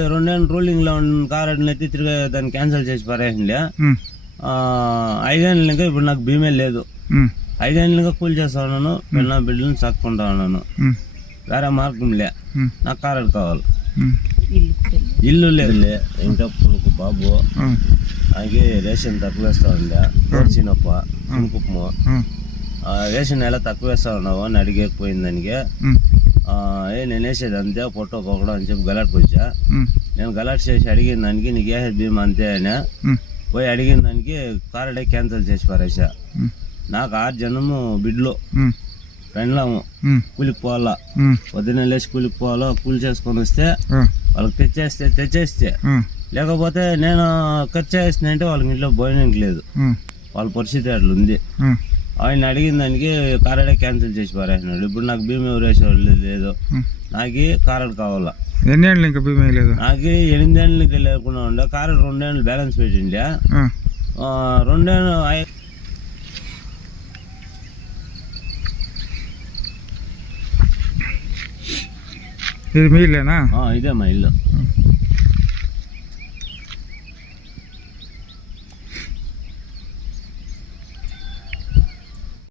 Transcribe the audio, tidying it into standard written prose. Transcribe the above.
2 రూలింగ్లో ఉన్న కార్ అయితే తిరిగి దాన్ని క్యాన్సిల్ చేసి పారేసిండే. 5 ఏళ్ళు ఇంకా ఇప్పుడు నాకు బీమే లేదు. 5 ఏళ్ళుగా కూలి చేస్తా ఉన్నాను, పిల్ల బిడ్డలను చక్కుంటా ఉన్నాను. వేరే మార్గం లే, నాకు కారు కావాలి. ఇల్లు లేదు, ఇంకా పులుకు బాబు అలాగే రేషన్ తక్కువ వేస్తా ఉండే. చిన్నప్ప కుప్పము రేషన్ ఎలా తక్కువ వేస్తా ఉన్నావు అని అడిగేకపోయింది దానికి. నేను వేసేది అంతే పొట్ట ఒకడు అని చెప్పి గలాట్కి వచ్చా. నేను గలాట్ చేసి అడిగిన దానికి నీకు ఏ బీమా అంతే అని పోయి అడిగిన దానికి కారడే క్యాన్సిల్ చేసి పారేసా. నాకు 6 జనము బిడ్లు పెండ్లాము కూలికి పోవాలా. పొద్దున్న లేచి కూలికి పోవాలా. కూలి చేసుకొని వస్తే వాళ్ళకి తెచ్చేస్తే లేకపోతే నేను ఖర్చు వేసిన అంటే వాళ్ళకి ఇంట్లో భోజనం లేదు. వాళ్ళ పరిస్థితి అట్లా ఉంది. ఆయన అడిగిన దానికి కారడే క్యాన్సిల్ చేసి పారేసినాడు. ఇప్పుడు నాకు బీమా ఎవరు వేసేవాళ్ళు లేదు. నాకు కారడు కావాలా. ఎన్ని ఏళ్ళు ఇంకా బీమా లేదు? నాకు 8 ఏళ్ళకి లేకుండా ఉండే. కారు 2 ఏళ్ళు బ్యాలెన్స్ పెట్టిండే. 2 ఏళ్ళు ఇది మీ ఇల్లేనా? ఇదే మా ఇల్లు.